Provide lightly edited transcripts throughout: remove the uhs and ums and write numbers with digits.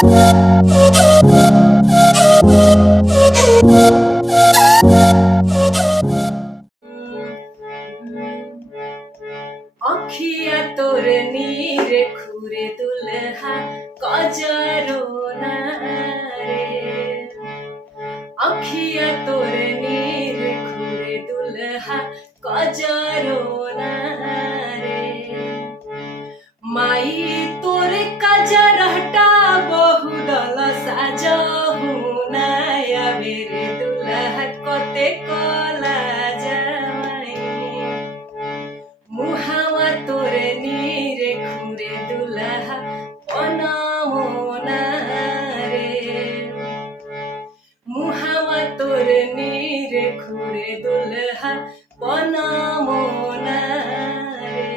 अखिया तोर नीर खुरे दुल्हा कजरो ना रे। अखिया तोर नीर खुरे दुल्हा कजरो ना रे। माई तोर कजरहटा बहुदल साजहु नया बेरे दुल्हा कते कला जमाई। मुहावा तोर नीर खुरे दुल्हा बनाओ ना रे। मुहावा तोर नीर खुरे दुल्हा बनाओ ना रे।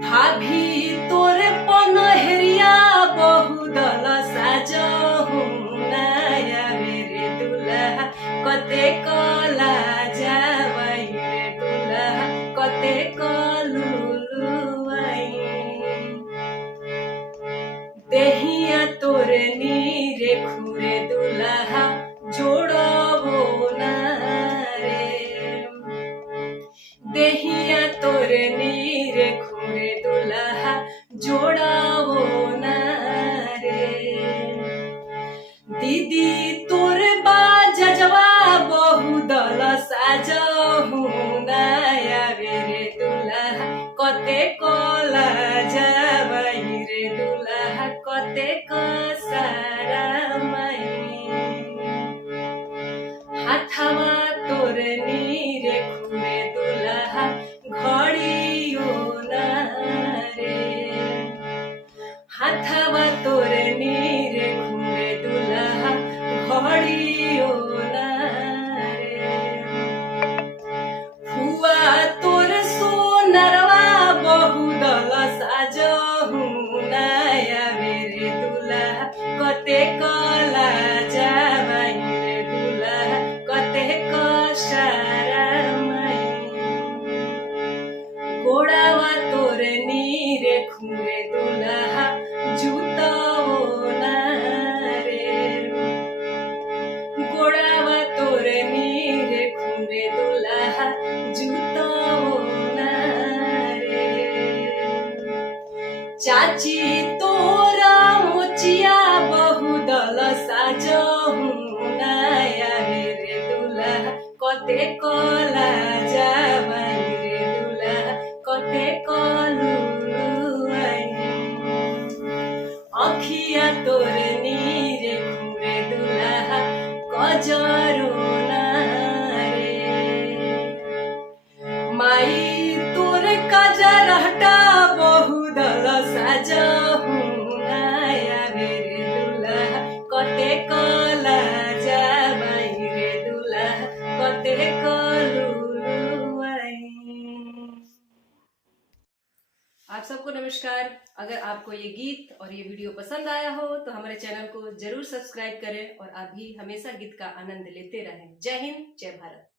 भाभी तोर पनहरिया बहुदल साजहु नया बेरे दुल्हा कते कला जावाई रे दुल्हा कते कलुलुआई। देहिया तोर नीर खुरे दुल्हा जोड़बो ना रे। देहिया तोर नीर खुरे दुल्हा जोड़बो ना रे। दीदी तोर बाजवा बहुदल साजहु नया बेरे दुल्हा कते कला जावाई रे दुल्हा कते कसारा माई। हाथवा तोर नीर खुरे दुल्हा घड़ियो ना रे। हाथवा तोर नीर खुरे दुल्हा घड़ियो ना रे। फुआ तोर सोनरवा बहुदल साजहु नया बेरे दुल्हा कते कला जावाई रे दुल्हा कते कसारा माई। गोड़ावा तोर नीर खुरे दुल्हा जुतवो ना रे। गोड़ावा तोर नीर खुरे दुल्हा जुतवो ना रे। चाची तोरा मोचिया बहुदल साजहु नया बेरे दुल्हा कते कला जावाई रे दुल्हा कते कलुलुआई। अखिया तोर नीर खुरे दुल्हा कजरो ना रे। माई तोर कजरहटा बहुदल साजहु नया बेरे दुल्हा कते कला जावाई रे दुल्हा कते कलुलुआई। आप सबको नमस्कार। अगर आपको ये गीत और ये वीडियो पसंद आया हो तो हमारे चैनल को जरूर सब्सक्राइब करें और आप भी हमेशा गीत का आनंद लेते रहें। जय हिंद, जय भारत।